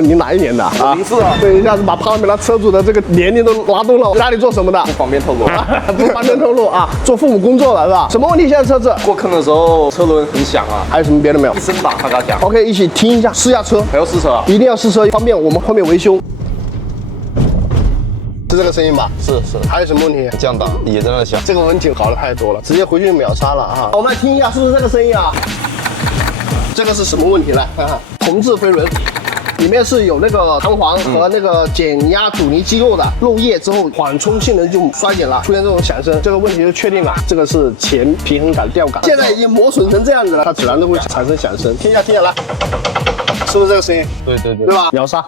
你哪一年的啊04啊。对，一下子把旁边的车主的这个年龄都拉动了。家里做什么的？不方便透露。不方便透露啊。做父母工作了是吧？什么问题？现在车子过坑的时候车轮很响啊，还有什么别的没有一声大咔咔响。 ？OK， 一起听一下，试下车，还要试车啊？一定要试车，方便我们后面维修。是这个声音吧？是，还有什么问题？降档也在那响。这个问题好的太多了，直接回去就秒杀了啊！我们来听一下，是不是这个声音啊？这个是什么问题呢？看看，同质飞轮。里面是有那个弹簧和那个减压阻尼机构的，漏液之后缓冲性能就衰减了，出现这种响声，这个问题就确定了，这个是前平衡杆吊杆，现在已经磨损成这样子了，它自然都会产生响声。听一下，来，是不是这个声音？对，对吧？秒杀。